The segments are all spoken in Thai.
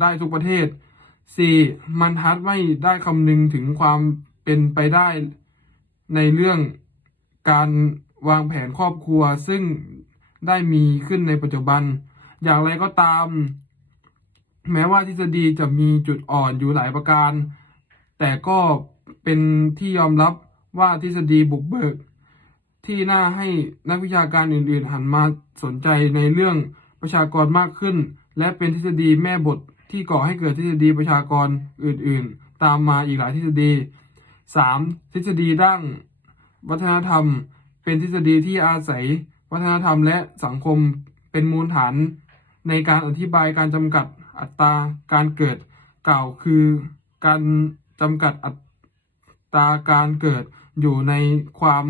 ได้ทุกประเทศ 4. มันทัดไม่ได้คำนึงถึงความเป็นไปได้ในเรื่องการวางแผนครอบครัวซึ่งได้มีขึ้นในปัจจุบัน อย่างไรก็ตาม แม้ว่าทฤษฎีจะมีจุดอ่อนอยู่หลายประการ แต่ก็เป็นที่ยอมรับว่าทฤษฎีบุกเบิก ที่น่าให้นักวิชาการอื่นๆ หันมาสนใจในเรื่องประชากรมากขึ้น และเป็นทฤษฎีแม่บท ที่ก่อให้เกิดทฤษฎีประชากรอื่นๆ ตามมาอีกหลายทฤษฎี 3. ทฤษฎีด้านวัฒนธรรม เป็นทฤษฎีที่อาศัยวัฒนธรรมและสังคมเป็นมูลฐาน ในการอธิบายการจำกัดอัตราการเกิดกล่าวคือการจำกัดอัตราการเกิดอยู่ในความ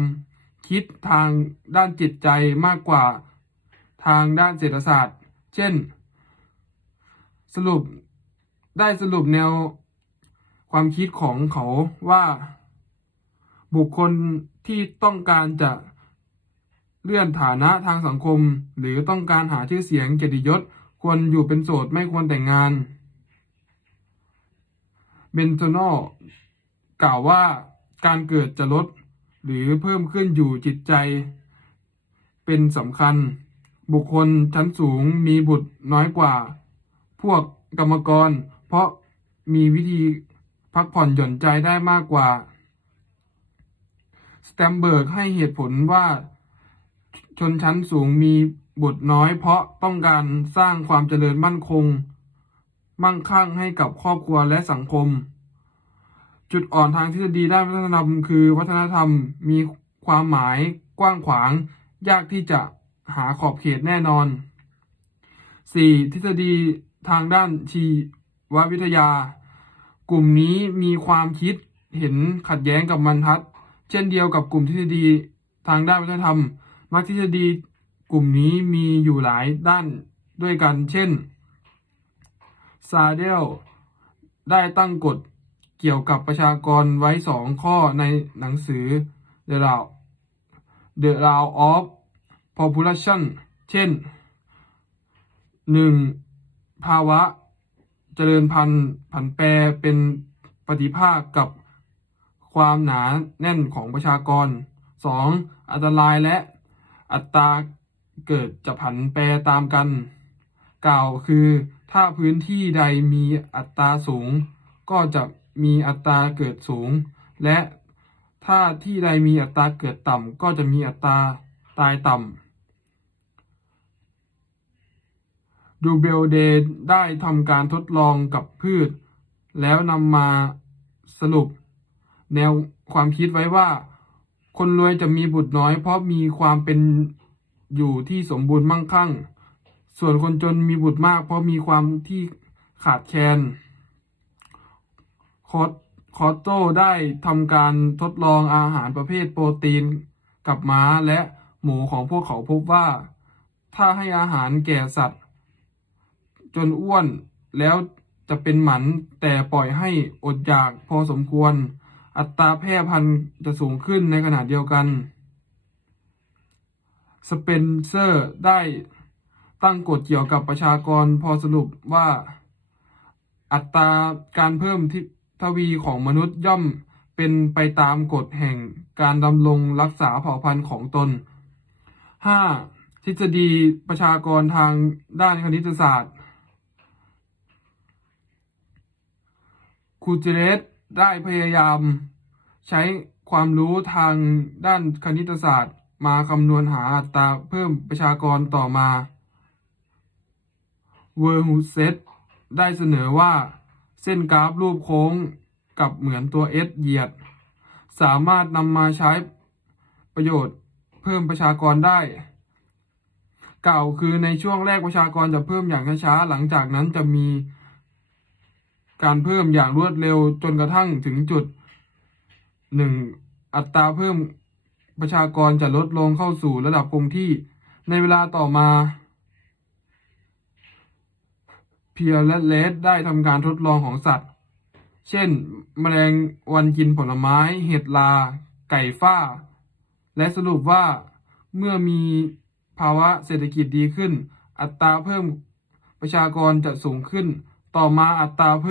คิดทางด้านจิตใจมากกว่าทางด้านเศรษฐศาสตร์ เช่น สรุปได้สรุปแนวความคิดของเขาว่า บุคคลที่ต้องการจะเลื่อนฐานะทางสังคม หรือต้องการหาชื่อเสียงเกียรติยศควรอยู่เป็นโสดไม่ควรแต่งงาน เบนโตโนกล่าวว่าการเกิดจะลด หรือเพิ่มขึ้นอยู่จิตใจ เป็นสำคัญ บุคคลชั้นสูงมีบุตรน้อยกว่า พวกกรรมกร เพราะมีวิธีพักผ่อนหย่อนใจได้มากกว่าสแตมเบิร์กให้เหตุผลว่าชนชั้นสูงมีบุตรน้อยเพราะต้องการสร้างความเจริญมั่นคง มั่งคั่งให้กับครอบครัวและสังคม จุดอ่อนทางทฤษฎีด้านวัฒนธรรมคือวัฒนธรรมมีความหมายกว้างขวาง ยากที่จะหาขอบเขตแน่นอน 4. ทฤษฎี ทางด้านชีววิทยา กลุ่มนี้มีความคิดเห็นขัดแย้งกับบรรทัด เช่นเดียวกับกลุ่มทฤษฎีทางด้านวัฒนธรรม มักทฤษฎีกลุ่มนี้มีอยู่หลายด้านด้วยกัน เช่น ซาเดล ได้ตั้งกฎเกี่ยวกับประชากรไว้สองข้อในหนังสือ The Law The Law of Population เช่น 1. ภาวะเจริญพันธุ์ผันแปรเป็นปฏิภาคกับความหนาแน่นของประชากร 2. อันตรายและอัตราเกิดจะผันแปรตามกัน กล่าวคือถ้าพื้นที่ใดมีอัตราสูง ก็จะมีอัตราเกิดสูง และถ้าที่ใดมีอัตราเกิดต่ำ ก็จะมีอัตราตายต่ำ ดูเบลเดย์ได้ทำการทดลองกับพืช แล้วนำมาสรุป แนวความคิดไว้ว่า คนรวยจะมีบุตรน้อย เพราะมีความเป็นอยู่ที่สมบูรณ์มั่งคั่ง ส่วนคนจนมีบุตรมาก เพราะมีความที่ขาดแคลนคอสคอโตได้ทำการทดลองอาหารประเภทโปรตีน กับม้าและหมูของพวกเขาพบว่า ถ้าให้อาหารแก่สัตว์ จนอ้วนแล้วจะเป็นหมันแต่ปล่อยให้อดอยากพอสมควร อัตราแพร่พันธุ์จะสูงขึ้นในขณะเดียวกันสเปนเซอร์ได้ตั้งกฎเกี่ยวกับประชากรพอสรุปว่า อัตราการเพิ่มที่ทวีของมนุษย์ย่อมเป็นไปตามกฎแห่งการดำรงรักษาเผ่าพันธุ์ของตน 5. ทฤษฎีประชากรทางด้านคณิตศาสตร์ คูเจเรสได้พยายามใช้ความรู้ทางด้านคณิตศาสตร์ มาคำนวณหาอัตราเพิ่มประชากรต่อมา เวอร์ฮูเซตได้เสนอว่าเส้นกราฟรูปโค้งกับเหมือนตัว S เหยียด สามารถนำมาใช้ประโยชน์เพิ่มประชากรได้กล่าวคือในช่วงแรกประชากรจะเพิ่มอย่างช้าๆหลังจากนั้นจะมี การเพิ่มอย่างรวดเร็วจนกระทั่งถึงจุดหนึ่งอัตราเพิ่มประชากรจะลดลงเข้าสู่ระดับคงที่ในเวลาต่อมาเพียและเลสได้ทำการทดลองของสัตว์ เช่น แมลงวันกินผลไม้ เห็ดลา ไก่ฟ้า และสรุปว่าเมื่อมีภาวะเศรษฐกิจดีขึ้น อัตราเพิ่มประชากรจะสูงขึ้น ต่อมาอัตราเพิ่ม